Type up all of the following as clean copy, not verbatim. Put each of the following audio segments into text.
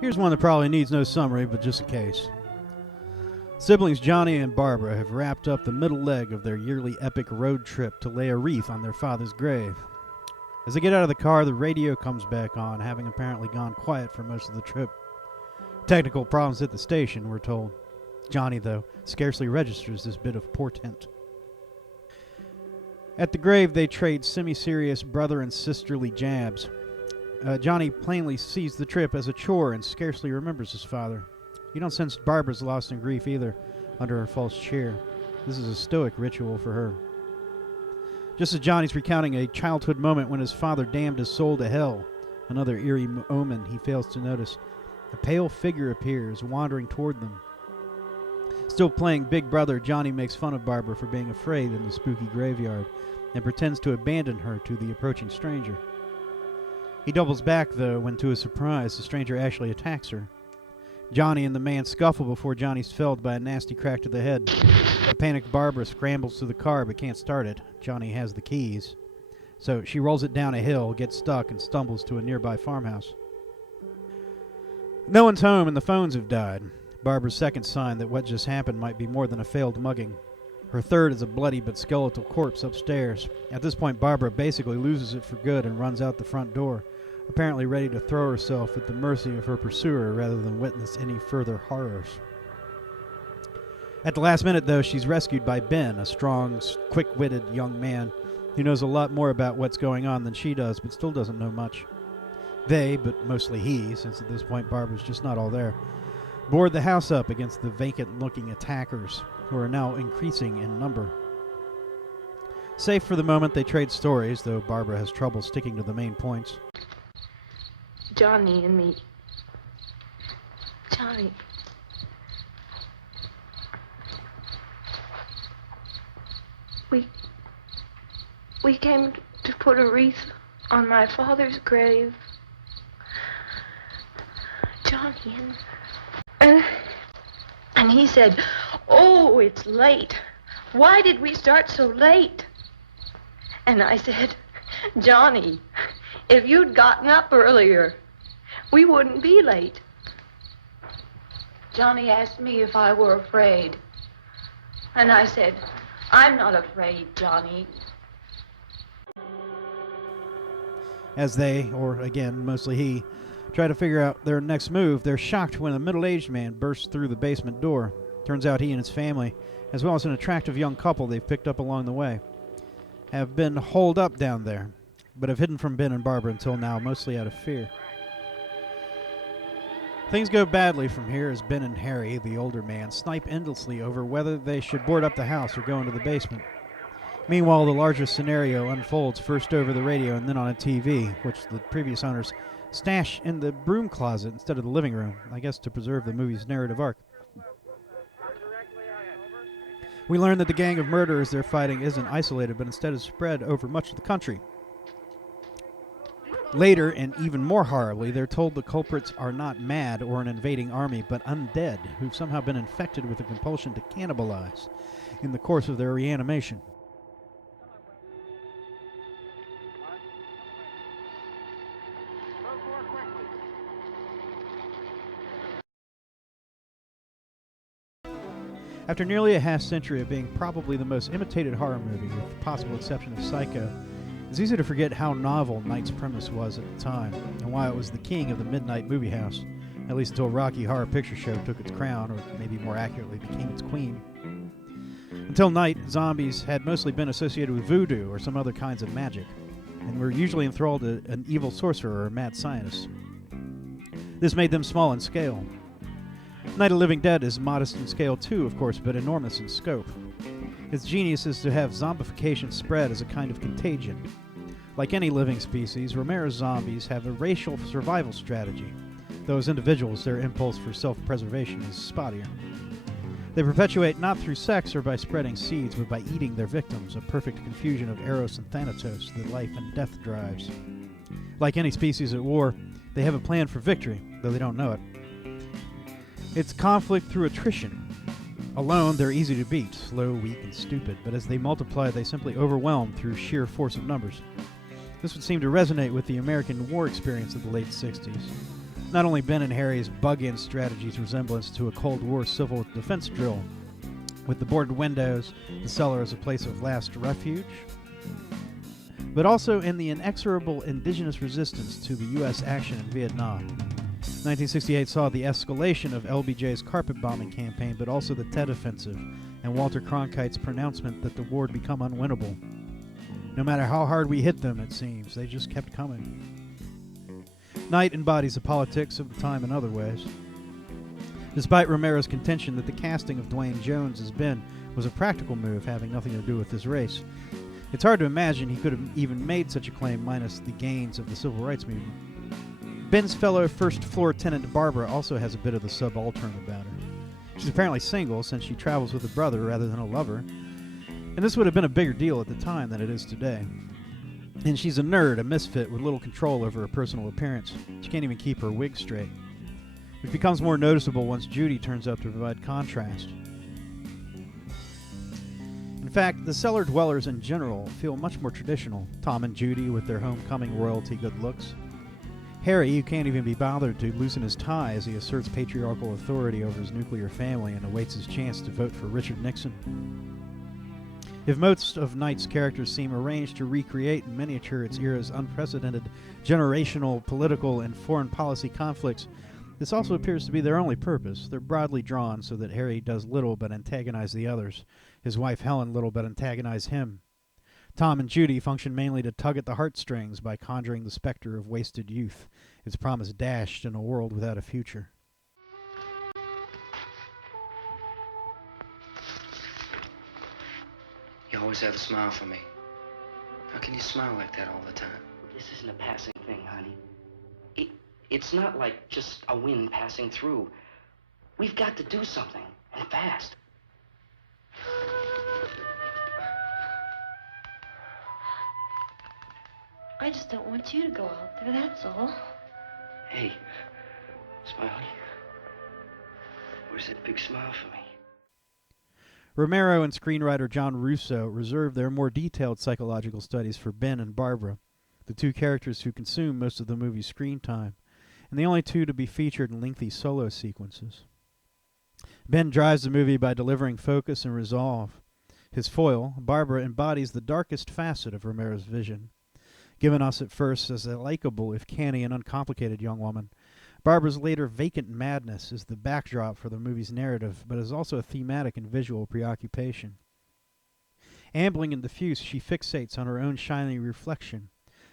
Here's one that probably needs no summary, but just in case. Siblings Johnny and Barbara have wrapped up the middle leg of their yearly epic road trip to lay a wreath on their father's grave. As they get out of the car, the radio comes back on, having apparently gone quiet for most of the trip. Technical problems at the station, we're told. Johnny, though, scarcely registers this bit of portent. At the grave, they trade semi-serious brother and sisterly jabs. Johnny plainly sees the trip as a chore and scarcely remembers his father. You don't sense Barbara's lost in grief either, under her false cheer. This is a stoic ritual for her. Just as Johnny's recounting a childhood moment when his father damned his soul to hell, another eerie omen he fails to notice, a pale figure appears, wandering toward them. Still playing Big Brother, Johnny makes fun of Barbara for being afraid in the spooky graveyard and pretends to abandon her to the approaching stranger. He doubles back, though, when to his surprise, the stranger actually attacks her. Johnny and the man scuffle before Johnny's felled by a nasty crack to the head. A panicked Barbara scrambles to the car but can't start it. Johnny has the keys. So she rolls it down a hill, gets stuck, and stumbles to a nearby farmhouse. No one's home and the phones have died. Barbara's second sign that what just happened might be more than a failed mugging. Her third is a bloody but skeletal corpse upstairs. At this point, Barbara basically loses it for good and runs out the front door, apparently ready to throw herself at the mercy of her pursuer rather than witness any further horrors. At the last minute, though, she's rescued by Ben, a strong, quick-witted young man who knows a lot more about what's going on than she does, but still doesn't know much. They, but mostly he, since at this point Barbara's just not all there, board the house up against the vacant-looking attackers, who are now increasing in number. Safe for the moment, they trade stories, though Barbara has trouble sticking to the main points. Johnny and me. Johnny. We came to put a wreath on my father's grave. Johnny and he said, "Oh, it's late. Why did we start so late?" And I said, "Johnny, if you'd gotten up earlier, we wouldn't be late." Johnny asked me if I were afraid. And I said, "I'm not afraid, Johnny." As they, or again, mostly he, try to figure out their next move, they're shocked when a middle-aged man bursts through the basement door. Turns out he and his family, as well as an attractive young couple they've picked up along the way, have been holed up down there, but have hidden from Ben and Barbara until now, mostly out of fear. Things go badly from here as Ben and Harry, the older man, snipe endlessly over whether they should board up the house or go into the basement. Meanwhile, the larger scenario unfolds first over the radio and then on a TV, which the previous owners stash in the broom closet instead of the living room, I guess to preserve the movie's narrative arc. We learn that the gang of murderers they're fighting isn't isolated, but instead is spread over much of the country. Later, and even more horribly, they're told the culprits are not mad or an invading army, but undead, who've somehow been infected with a compulsion to cannibalize in the course of their reanimation. After nearly a half-century of being probably the most imitated horror movie, with the possible exception of Psycho, it's easy to forget how novel Night's premise was at the time, and why it was the king of the midnight movie house, at least until Rocky Horror Picture Show took its crown, or maybe more accurately became its queen. Until Night, zombies had mostly been associated with voodoo or some other kinds of magic, and were usually enthralled to an evil sorcerer or mad scientist. This made them small in scale. Night of the Living Dead is modest in scale too, of course, but enormous in scope. Its genius is to have zombification spread as a kind of contagion. Like any living species, Romero's zombies have a racial survival strategy, though as individuals their impulse for self-preservation is spottier. They perpetuate not through sex or by spreading seeds, but by eating their victims, a perfect confusion of Eros and Thanatos that life and death drives. Like any species at war, they have a plan for victory, though they don't know it. It's conflict through attrition. Alone, they're easy to beat, slow, weak, and stupid, but as they multiply, they simply overwhelm through sheer force of numbers. This would seem to resonate with the American war experience of the late 60s. Not only Ben and Harry's bug-in strategy's resemblance to a Cold War civil defense drill, with the boarded windows, the cellar as a place of last refuge, but also in the inexorable indigenous resistance to the U.S. action in Vietnam. 1968 saw the escalation of LBJ's carpet bombing campaign, but also the Tet Offensive and Walter Cronkite's pronouncement that the war had become unwinnable. No matter how hard we hit them, it seems, they just kept coming. Night embodies the politics of the time in other ways. Despite Romero's contention that the casting of Dwayne Jones as Ben was a practical move having nothing to do with his race, it's hard to imagine he could have even made such a claim minus the gains of the civil rights movement. Ben's fellow first-floor tenant Barbara also has a bit of the subaltern about her. She's apparently single since she travels with a brother rather than a lover, and this would have been a bigger deal at the time than it is today. And she's a nerd, a misfit with little control over her personal appearance. She can't even keep her wig straight, which becomes more noticeable once Judy turns up to provide contrast. In fact, the cellar dwellers in general feel much more traditional. Tom and Judy with their homecoming royalty good looks. Harry, who can't even be bothered to loosen his tie as he asserts patriarchal authority over his nuclear family and awaits his chance to vote for Richard Nixon. If most of Knight's characters seem arranged to recreate in miniature its era's unprecedented generational, political, and foreign policy conflicts, this also appears to be their only purpose. They're broadly drawn so that Harry does little but antagonize the others, his wife Helen little but antagonize him. Tom and Judy function mainly to tug at the heartstrings by conjuring the specter of wasted youth, its promise dashed in a world without a future. You always have a smile for me. How can you smile like that all the time? This isn't a passing thing, honey. It's not like just a wind passing through. We've got to do something, and fast. I just don't want you to go out there, that's all. Hey, Smiley. Where's that big smile for me? Romero and screenwriter John Russo reserved their more detailed psychological studies for Ben and Barbara, the two characters who consume most of the movie's screen time, and the only two to be featured in lengthy solo sequences. Ben drives the movie by delivering focus and resolve. His foil, Barbara, embodies the darkest facet of Romero's vision. Given us at first as a likable, if canny and uncomplicated young woman, Barbara's later vacant madness is the backdrop for the movie's narrative, but is also a thematic and visual preoccupation. Ambling and diffuse, she fixates on her own shiny reflection,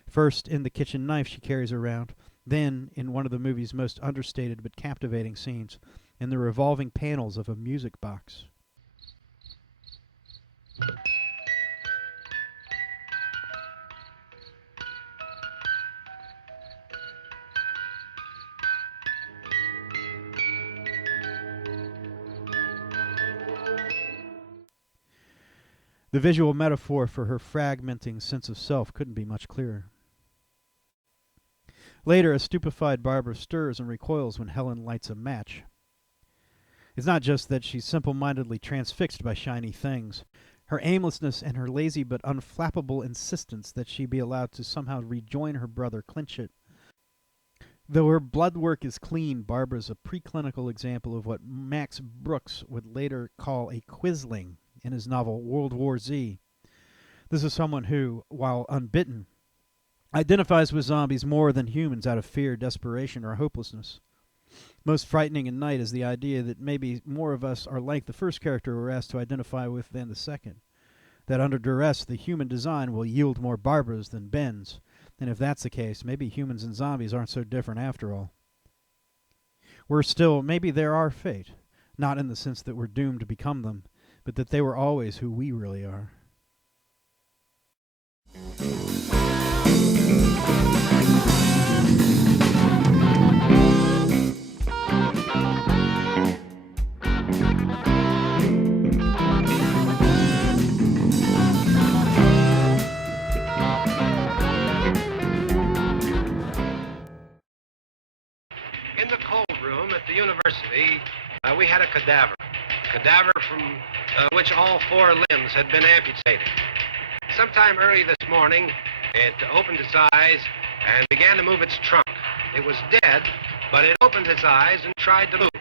first in the kitchen knife she carries around, then in one of the movie's most understated but captivating scenes, in the revolving panels of a music box. The visual metaphor for her fragmenting sense of self couldn't be much clearer. Later, a stupefied Barbara stirs and recoils when Helen lights a match. It's not just that she's simple-mindedly transfixed by shiny things. Her aimlessness and her lazy but unflappable insistence that she be allowed to somehow rejoin her brother clinch it. Though her blood work is clean, Barbara's a preclinical example of what Max Brooks would later call a quisling in his novel World War Z. This is someone who, while unbitten, identifies with zombies more than humans out of fear, desperation, or hopelessness. Most frightening in Night is the idea that maybe more of us are like the first character we're asked to identify with than the second. That under duress, the human design will yield more Barbaras than Bens. And if that's the case, maybe humans and zombies aren't so different after all. Maybe they're our fate. Not in the sense that we're doomed to become them, but that they were always who we really are. In the the university, we had a cadaver from which all 4 limbs had been amputated. Sometime early this morning, it opened its eyes and began to move its trunk. It was dead, but it opened its eyes and tried to move.